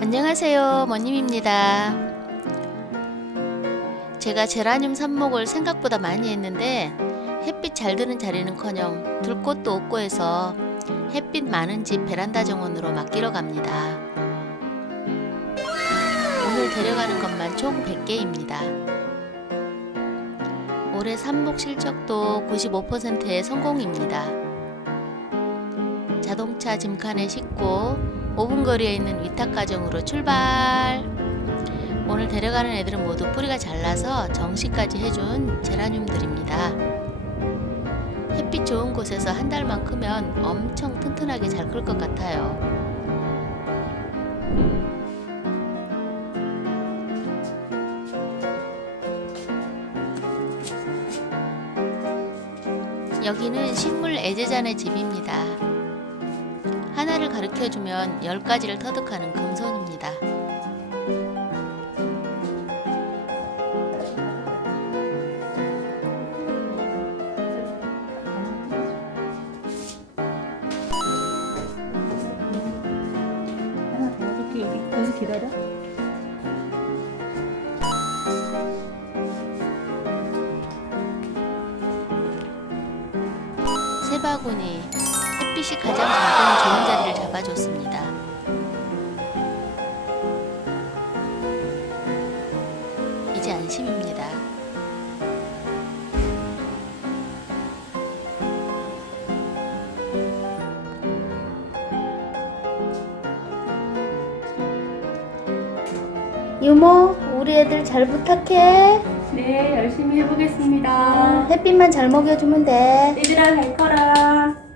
안녕하세요, 머님입니다. 제가 제라늄 삽목을 생각보다 많이 했는데 햇빛 잘 드는 자리는커녕 둘 곳도 없고 해서 햇빛 많은 집 베란다 정원으로 맡기러 갑니다. 오늘 데려가는 것만 총 100개입니다. 올해 삽목 실적도 95%의 성공입니다. 자동차 짐칸에 싣고 5분 거리에 있는 위탁 가정으로 출발. 오늘 데려가는 애들은 모두 뿌리가 잘나서 정식까지 해준 제라늄들입니다. 햇빛 좋은 곳에서 한 달만 크면 엄청 튼튼하게 잘 클 것 같아요. 여기는 식물 애제자네 집입니다. 하나를 가르쳐주면 열 가지를 터득하는 금손입니다. 세 바구니 햇빛이 가장 작은 좋은 자리를 잡아줬습니다. 이제 안심입니다. 유모, 우리 애들 잘 부탁해. 네 열심히 해보겠습니다 햇빛만 잘 먹여주면 돼. 얘들아 잘 커라